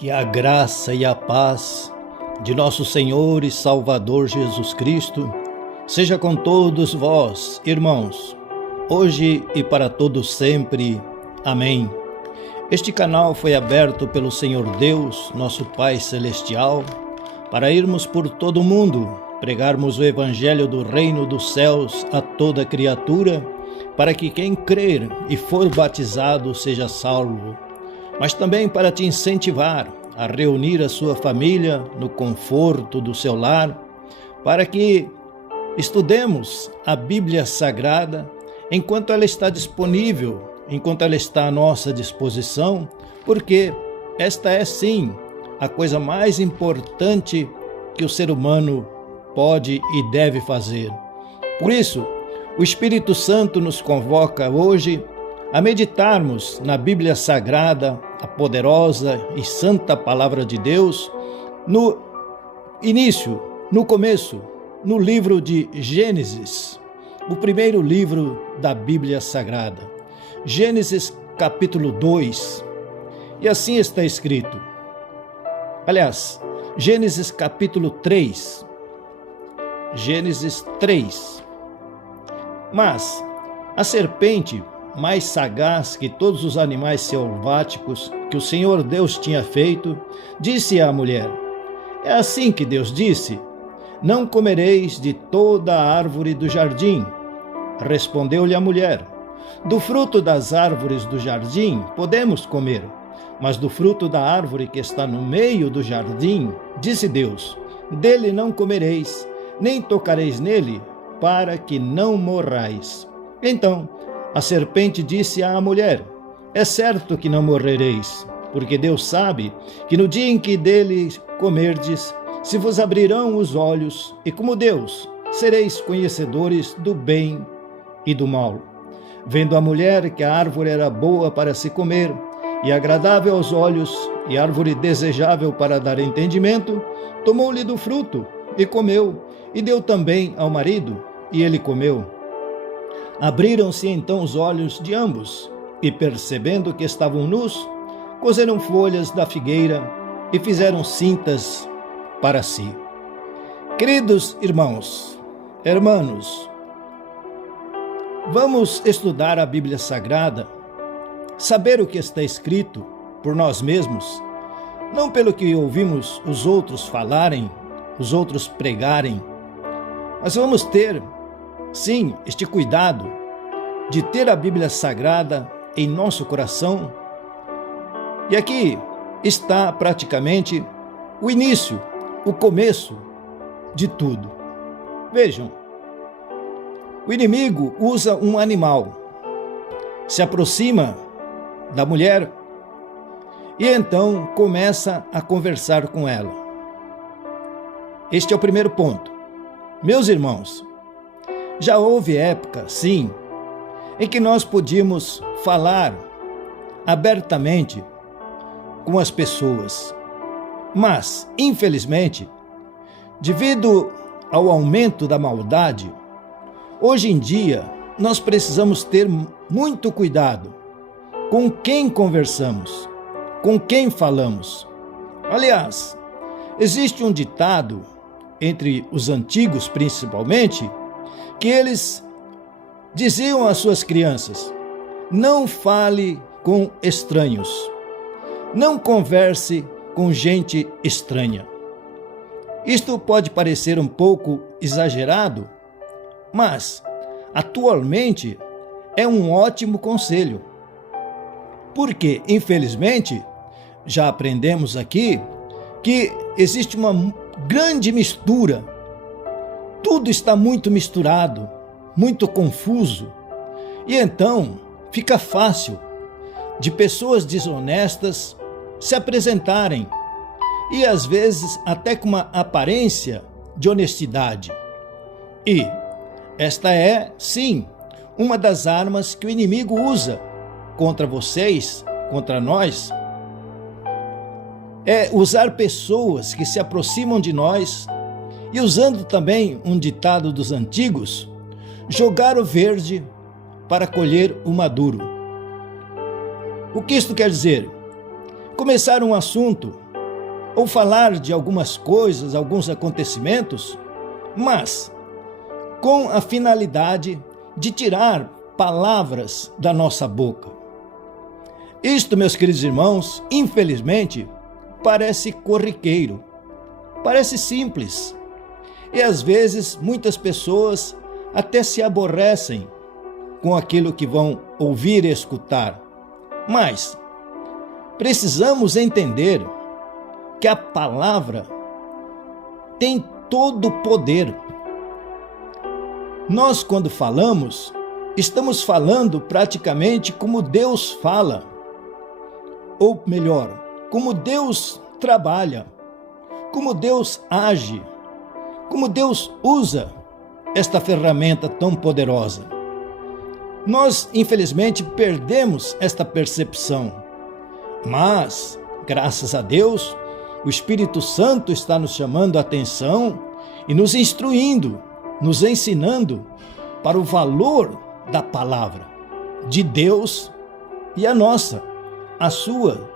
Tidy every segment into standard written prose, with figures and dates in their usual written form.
Que a graça e a paz de nosso Senhor e Salvador Jesus Cristo seja com todos vós, irmãos, hoje e para todos sempre. Amém. Este canal foi aberto pelo Senhor Deus, nosso Pai Celestial, para irmos por todo o mundo, pregarmos o Evangelho do Reino dos Céus a toda criatura, para que quem crer e for batizado seja salvo, mas também para te incentivar a reunir a sua família no conforto do seu lar, para que estudemos a Bíblia Sagrada enquanto ela está disponível, enquanto ela está à nossa disposição, porque esta é sim a coisa mais importante que o ser humano pode e deve fazer. Por isso, o Espírito Santo nos convoca hoje a meditarmos na Bíblia Sagrada, a poderosa e santa Palavra de Deus, no início, no começo, no livro de Gênesis, o primeiro livro da Bíblia Sagrada. Gênesis capítulo 2, e assim está escrito. Aliás, Gênesis capítulo 3. Gênesis 3. Mas a serpente, mais sagaz que todos os animais selváticos que o Senhor Deus tinha feito, disse à mulher: é assim que Deus disse: não comereis de toda a árvore do jardim. Respondeu-lhe a mulher: do fruto das árvores do jardim podemos comer, mas do fruto da árvore que está no meio do jardim, disse Deus: dele não comereis, nem tocareis nele, para que não morrais. Então a serpente disse à mulher: é certo que não morrereis, porque Deus sabe que no dia em que dele comerdes, se vos abrirão os olhos, e como Deus, sereis conhecedores do bem e do mal. Vendo a mulher que a árvore era boa para se comer, e agradável aos olhos, e árvore desejável para dar entendimento, tomou-lhe do fruto, e comeu, e deu também ao marido, e ele comeu. Abriram-se então os olhos de ambos, e percebendo que estavam nus, coseram folhas da figueira e fizeram cintas para si. Queridos irmãos, hermanos, vamos estudar a Bíblia Sagrada, saber o que está escrito por nós mesmos, não pelo que ouvimos os outros falarem, os outros pregarem, mas vamos ter, sim, este cuidado de ter a Bíblia Sagrada em nosso coração. E aqui está praticamente o início, o começo de tudo. Vejam, o inimigo usa um animal, se aproxima da mulher e então começa a conversar com ela. Este é o primeiro ponto. Meus irmãos, já houve época, sim, em que nós podíamos falar abertamente com as pessoas, mas, infelizmente, devido ao aumento da maldade, hoje em dia nós precisamos ter muito cuidado com quem conversamos, com quem falamos. Aliás, existe um ditado, entre os antigos principalmente, que eles diziam às suas crianças: não fale com estranhos, não converse com gente estranha. Isto pode parecer um pouco exagerado, mas atualmente é um ótimo conselho, porque infelizmente já aprendemos aqui que existe uma grande mistura, tudo está muito misturado, muito confuso, e então fica fácil de pessoas desonestas se apresentarem, e às vezes até com uma aparência de honestidade. E esta é, sim, uma das armas que o inimigo usa contra vocês, contra nós, é usar pessoas que se aproximam de nós e, usando também um ditado dos antigos, jogar o verde para colher o maduro. O que isto quer dizer? Começar um assunto ou falar de algumas coisas, alguns acontecimentos, mas com a finalidade de tirar palavras da nossa boca. Isto, meus queridos irmãos, infelizmente, parece corriqueiro, parece simples. E às vezes muitas pessoas até se aborrecem com aquilo que vão ouvir e escutar. Mas precisamos entender que a palavra tem todo o poder. Nós, quando falamos, estamos falando praticamente como Deus fala, ou melhor, como Deus trabalha, como Deus age, como Deus usa esta ferramenta tão poderosa. Nós, infelizmente, perdemos esta percepção, mas, graças a Deus, o Espírito Santo está nos chamando a atenção e nos instruindo, nos ensinando para o valor da palavra de Deus e a nossa, a sua,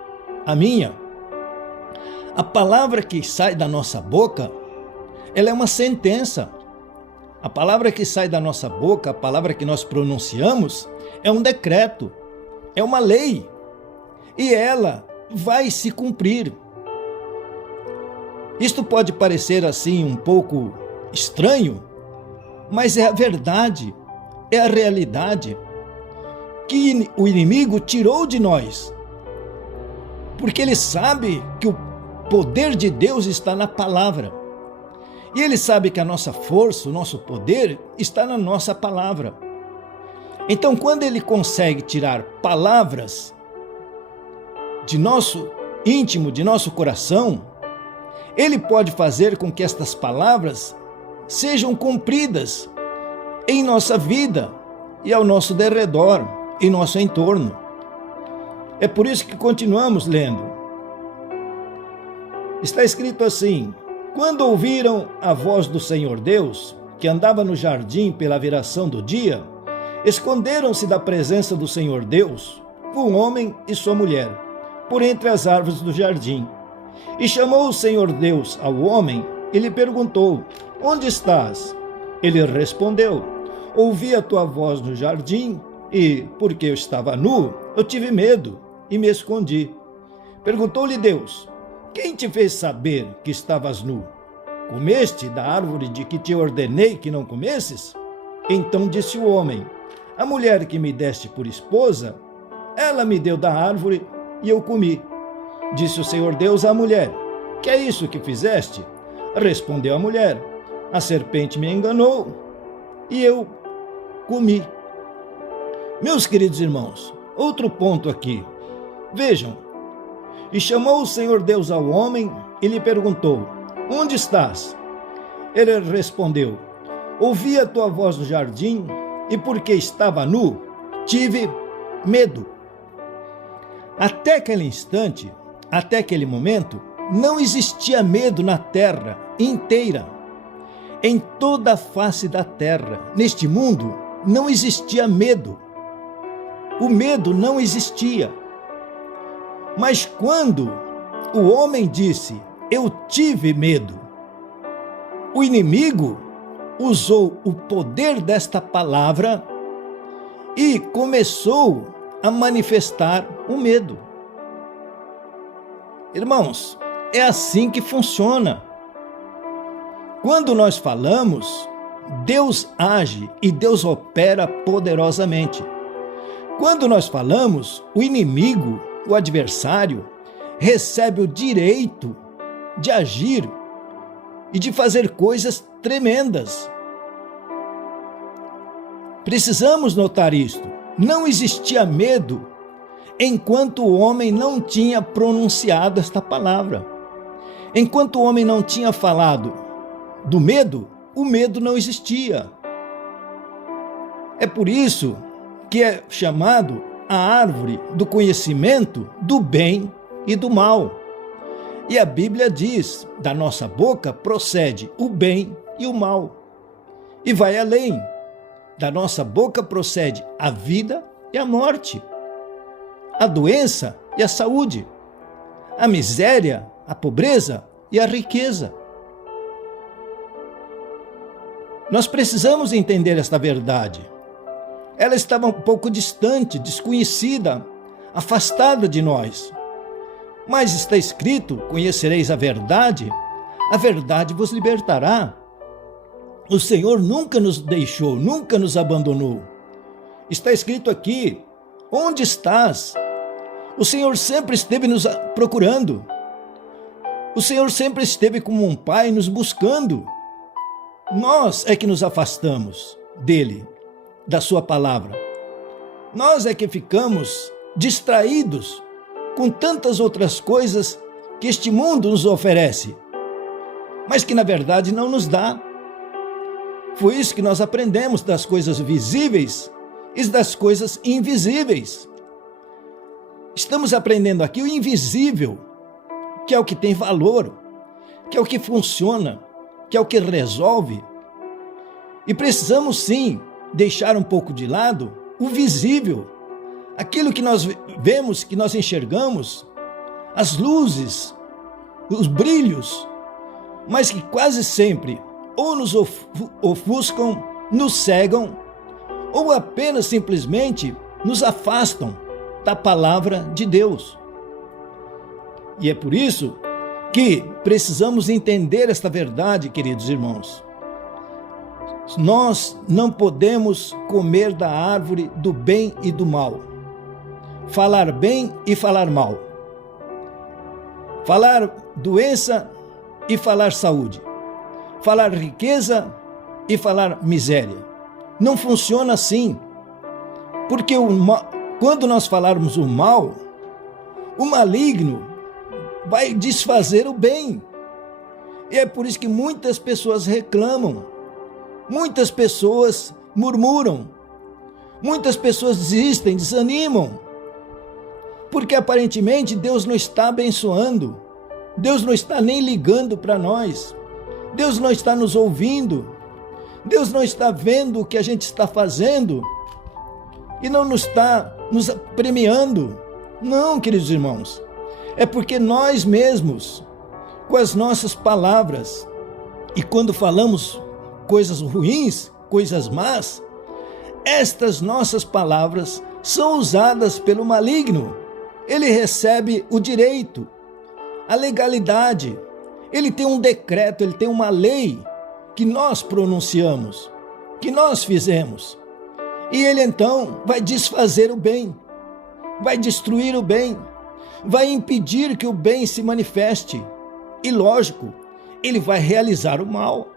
a minha. A palavra que sai da nossa boca, ela é uma sentença. A palavra que sai da nossa boca, a palavra que nós pronunciamos, é um decreto, é uma lei, e ela vai se cumprir. Isto pode parecer assim um pouco estranho, mas é a verdade, é a realidade que o inimigo tirou de nós, porque ele sabe que o poder de Deus está na palavra. E ele sabe que a nossa força, o nosso poder está na nossa palavra. Então, quando ele consegue tirar palavras de nosso íntimo, de nosso coração, ele pode fazer com que estas palavras sejam cumpridas em nossa vida e ao nosso derredor, em nosso entorno. É por isso que continuamos lendo. Está escrito assim: quando ouviram a voz do Senhor Deus, que andava no jardim pela viração do dia, esconderam-se da presença do Senhor Deus, um homem e sua mulher, por entre as árvores do jardim. E chamou o Senhor Deus ao homem e lhe perguntou: onde estás? Ele respondeu: ouvi a tua voz no jardim e, porque eu estava nu, eu tive medo e me escondi. Perguntou-lhe Deus: quem te fez saber que estavas nu? Comeste da árvore de que te ordenei que não comesses? Então disse o homem: a mulher que me deste por esposa, ela me deu da árvore e eu comi. Disse o Senhor Deus à mulher: que é isso que fizeste? Respondeu a mulher: a serpente me enganou e eu comi. Meus queridos irmãos, outro ponto aqui. Vejam, e chamou o Senhor Deus ao homem e lhe perguntou: onde estás? Ele respondeu: ouvi a tua voz no jardim e porque estava nu, tive medo. Até aquele instante, até aquele momento, não existia medo na terra inteira. Em toda a face da terra, neste mundo, não existia medo. O medo não existia. Mas quando o homem disse: eu tive medo, o inimigo usou o poder desta palavra e começou a manifestar o medo. Irmãos, é assim que funciona. Quando nós falamos, Deus age e Deus opera poderosamente. Quando nós falamos, o inimigo, o adversário, recebe o direito de agir e de fazer coisas tremendas. Precisamos notar isto. Não existia medo enquanto o homem não tinha pronunciado esta palavra. Enquanto o homem não tinha falado do medo, o medo não existia. É por isso que é chamado a árvore do conhecimento do bem e do mal. E a Bíblia diz: da nossa boca procede o bem e o mal. E vai além. Da nossa boca procede a vida e a morte, a doença e a saúde, a miséria a pobreza e a riqueza. Nós precisamos entender esta verdade. Ela estava um pouco distante, desconhecida, afastada de nós. Mas está escrito: conhecereis a verdade vos libertará. O Senhor nunca nos deixou, nunca nos abandonou. Está escrito aqui: onde estás? O Senhor sempre esteve nos procurando. O Senhor sempre esteve como um pai nos buscando. Nós é que nos afastamos dele, da sua palavra. Nós é que ficamos distraídos com tantas outras coisas que este mundo nos oferece, mas que na verdade não nos dá. Foi isso que nós aprendemos das coisas visíveis e das coisas invisíveis. Estamos aprendendo aqui o invisível, que é o que tem valor, que é o que funciona, que é o que resolve. E precisamos sim deixar um pouco de lado o visível, aquilo que nós vemos, que nós enxergamos, as luzes, os brilhos, mas que quase sempre ou nos ofuscam, nos cegam, ou apenas simplesmente nos afastam da palavra de Deus. E é por isso que precisamos entender esta verdade, queridos irmãos. Nós não podemos comer da árvore do bem e do mal, falar bem e falar mal, falar doença e falar saúde, falar riqueza e falar miséria. Não funciona assim, porque quando nós falarmos o mal, o maligno vai desfazer o bem. E é por isso que muitas pessoas reclamam, muitas pessoas murmuram, muitas pessoas desistem, desanimam, porque aparentemente Deus não está abençoando, Deus não está nem ligando para nós, Deus não está nos ouvindo, Deus não está vendo o que a gente está fazendo e não está nos premiando. Não, queridos irmãos, é porque nós mesmos, com as nossas palavras, e quando falamos coisas ruins, coisas más, estas nossas palavras são usadas pelo maligno. Ele recebe o direito, a legalidade, ele tem um decreto, ele tem uma lei que nós pronunciamos, que nós fizemos. E ele então vai desfazer o bem, vai destruir o bem, vai impedir que o bem se manifeste. E lógico, ele vai realizar o mal.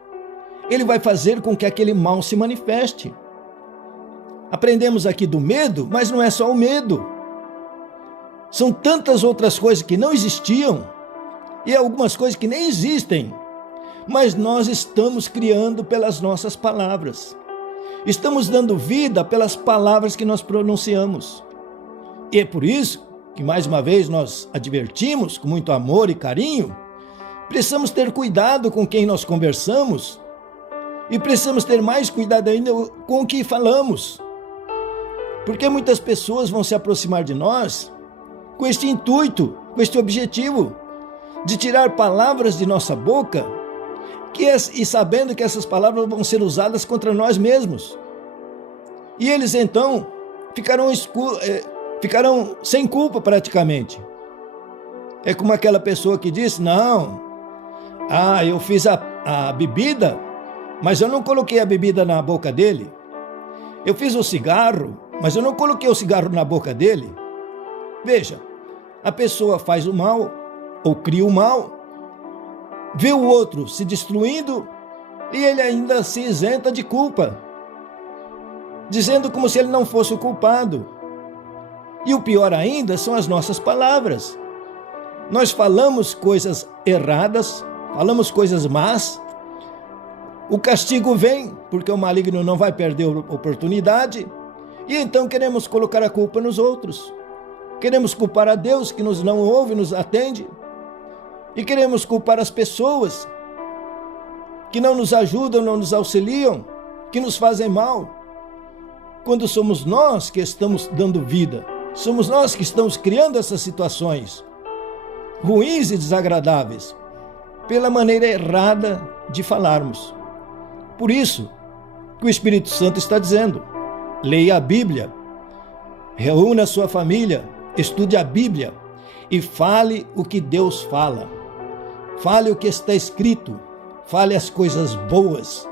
Ele vai fazer com que aquele mal se manifeste. Aprendemos aqui do medo, mas não é só o medo. São tantas outras coisas que não existiam e algumas coisas que nem existem, mas nós estamos criando pelas nossas palavras. Estamos dando vida pelas palavras que nós pronunciamos. E é por isso que, mais uma vez, nós advertimos com muito amor e carinho, precisamos ter cuidado com quem nós conversamos e precisamos ter mais cuidado ainda com o que falamos. Porque muitas pessoas vão se aproximar de nós com este intuito, com este objetivo de tirar palavras de nossa boca e sabendo que essas palavras vão ser usadas contra nós mesmos. E eles então ficarão sem culpa praticamente. É como aquela pessoa que diz: não, eu fiz a bebida, mas eu não coloquei a bebida na boca dele. Eu fiz o cigarro, mas eu não coloquei o cigarro na boca dele. Veja, a pessoa faz o mal, ou cria o mal, vê o outro se destruindo e ele ainda se isenta de culpa, dizendo como se ele não fosse o culpado. E o pior ainda são as nossas palavras. Nós falamos coisas erradas, falamos coisas más, o castigo vem, porque o maligno não vai perder a oportunidade, e então queremos colocar a culpa nos outros. Queremos culpar a Deus que nos não ouve, nos atende, e queremos culpar as pessoas que não nos ajudam, não nos auxiliam, que nos fazem mal, quando somos nós que estamos dando vida, somos nós que estamos criando essas situações. ruins e desagradáveis, pela maneira errada de falarmos. Por isso que o Espírito Santo está dizendo: leia a Bíblia, reúna a sua família, estude a Bíblia e fale o que Deus fala. Fale o que está escrito, fale as coisas boas,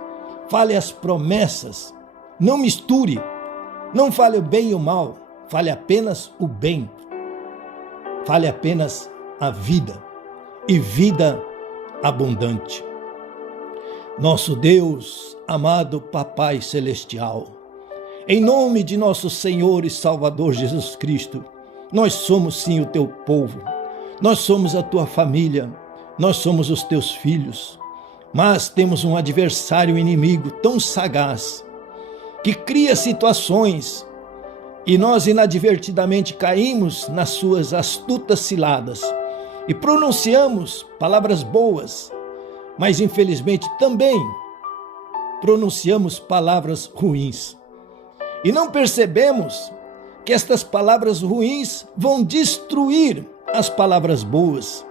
fale as promessas. Não misture, não fale o bem e o mal, fale apenas o bem. Fale apenas a vida, e vida abundante. Nosso Deus, amado Papai Celestial, em nome de nosso Senhor e Salvador Jesus Cristo, nós somos sim o teu povo, nós somos a tua família, nós somos os teus filhos, mas temos um adversário inimigo tão sagaz, que cria situações e nós inadvertidamente caímos nas suas astutas ciladas e pronunciamos palavras boas, mas infelizmente também pronunciamos palavras ruins. E não percebemos que estas palavras ruins vão destruir as palavras boas.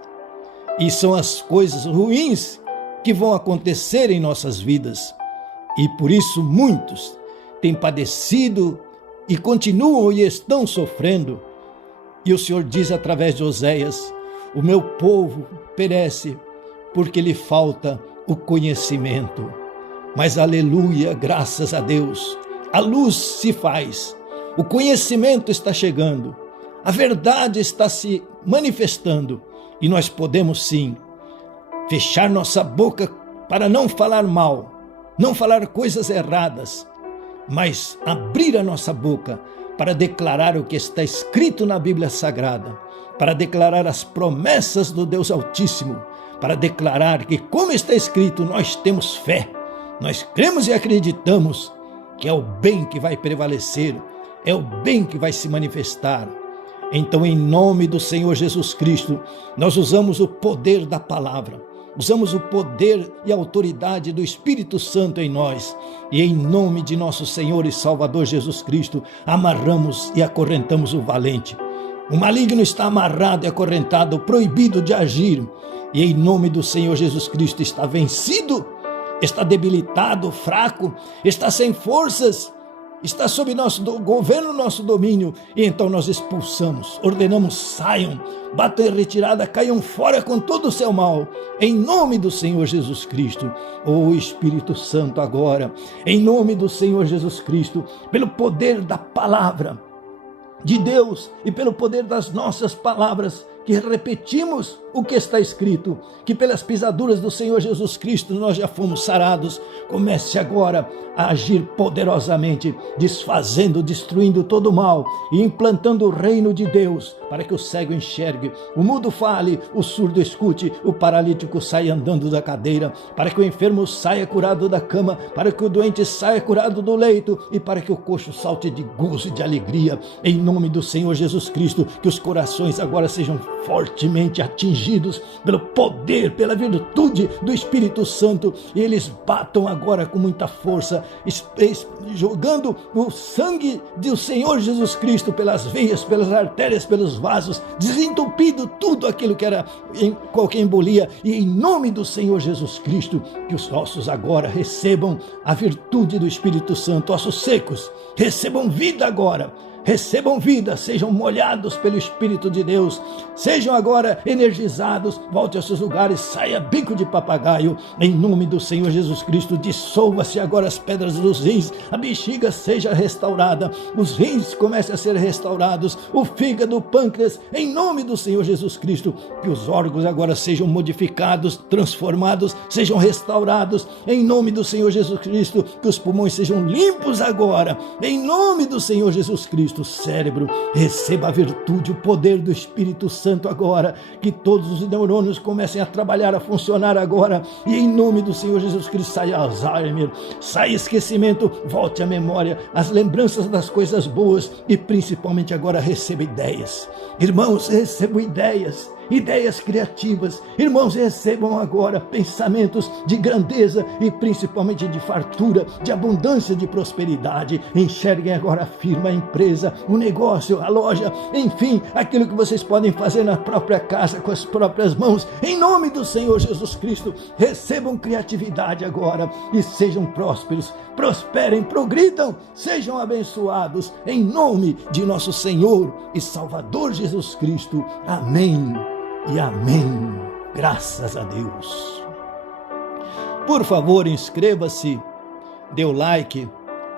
E são as coisas ruins que vão acontecer em nossas vidas. E por isso muitos têm padecido e continuam e estão sofrendo. E o Senhor diz através de Oséias: o meu povo perece porque lhe falta o conhecimento. Mas aleluia, graças a Deus, a luz se faz, o conhecimento está chegando, a verdade está se manifestando e nós podemos sim fechar nossa boca para não falar mal, não falar coisas erradas, mas abrir a nossa boca para declarar o que está escrito na Bíblia Sagrada, para declarar as promessas do Deus Altíssimo, para declarar que, como está escrito, nós temos fé, nós cremos e acreditamos que é o bem que vai prevalecer, é o bem que vai se manifestar. Então, em nome do Senhor Jesus Cristo, nós usamos o poder da palavra, usamos o poder e a autoridade do Espírito Santo em nós, e em nome de nosso Senhor e Salvador Jesus Cristo, amarramos e acorrentamos o valente. O maligno está amarrado e acorrentado, proibido de agir, e em nome do Senhor Jesus Cristo está vencido, está debilitado, fraco, está sem forças, está sob nosso governo, nosso domínio, e então nós expulsamos, ordenamos: saiam, batam em retirada, caiam fora com todo o seu mal, em nome do Senhor Jesus Cristo. Ó Espírito Santo, agora, em nome do Senhor Jesus Cristo, pelo poder da palavra de Deus e pelo poder das nossas palavras, que repetimos o que está escrito, que pelas pisaduras do Senhor Jesus Cristo nós já fomos sarados. Comece agora a agir poderosamente, desfazendo, destruindo todo o mal e implantando o reino de Deus, para que o cego enxergue, o mudo fale, o surdo escute, o paralítico saia andando da cadeira, para que o enfermo saia curado da cama, para que o doente saia curado do leito e para que o coxo salte de gozo e de alegria. Em nome do Senhor Jesus Cristo, que os corações agora sejam fortemente atingidos pelo poder, pela virtude do Espírito Santo, e eles batam agora com muita força, jogando o sangue do Senhor Jesus Cristo pelas veias, pelas artérias, pelos vasos, desentupindo tudo aquilo que era em qualquer embolia, e em nome do Senhor Jesus Cristo, que os ossos agora recebam a virtude do Espírito Santo, ossos secos, recebam vida agora, recebam vida, sejam molhados pelo Espírito de Deus, sejam agora energizados, volte aos seus lugares, saia bico de papagaio, em nome do Senhor Jesus Cristo. Dissolva-se agora as pedras dos rins, a bexiga seja restaurada, os rins comecem a ser restaurados, o fígado, o pâncreas, em nome do Senhor Jesus Cristo, que os órgãos agora sejam modificados, transformados, sejam restaurados, em nome do Senhor Jesus Cristo, que os pulmões sejam limpos agora, em nome do Senhor Jesus Cristo. O cérebro receba a virtude, o poder do Espírito Santo agora, que todos os neurônios comecem a trabalhar, a funcionar agora, e em nome do Senhor Jesus Cristo saia Alzheimer, saia esquecimento, volte à memória, as lembranças das coisas boas, e principalmente agora receba ideias. Irmãos, recebam ideias, ideias criativas. Irmãos, recebam agora pensamentos de grandeza e principalmente de fartura, de abundância, de prosperidade. Enxerguem agora a firma, a empresa, o negócio, a loja, enfim, aquilo que vocês podem fazer na própria casa, com as próprias mãos. Em nome do Senhor Jesus Cristo, recebam criatividade agora e sejam prósperos, prosperem, progridam, sejam abençoados, em nome de nosso Senhor e Salvador Jesus Cristo. Amém e amém. Graças a Deus. Por favor, inscreva-se, dê o like,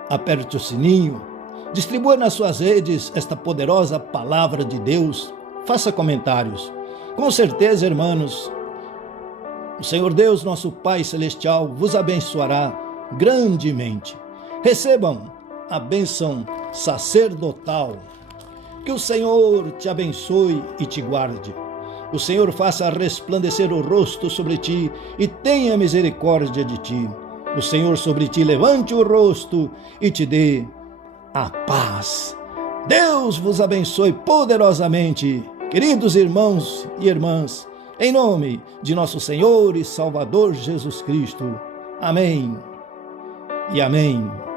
aperte o sininho, distribua nas suas redes esta poderosa palavra de Deus, faça comentários. Com certeza, irmãos, o Senhor Deus, nosso Pai Celestial, vos abençoará grandemente. Recebam a bênção sacerdotal. Que o Senhor te abençoe e te guarde. O Senhor faça resplandecer o rosto sobre ti e tenha misericórdia de ti. O Senhor sobre ti levante o rosto e te dê a paz. Deus vos abençoe poderosamente, queridos irmãos e irmãs, em nome de nosso Senhor e Salvador Jesus Cristo. Amém e amém.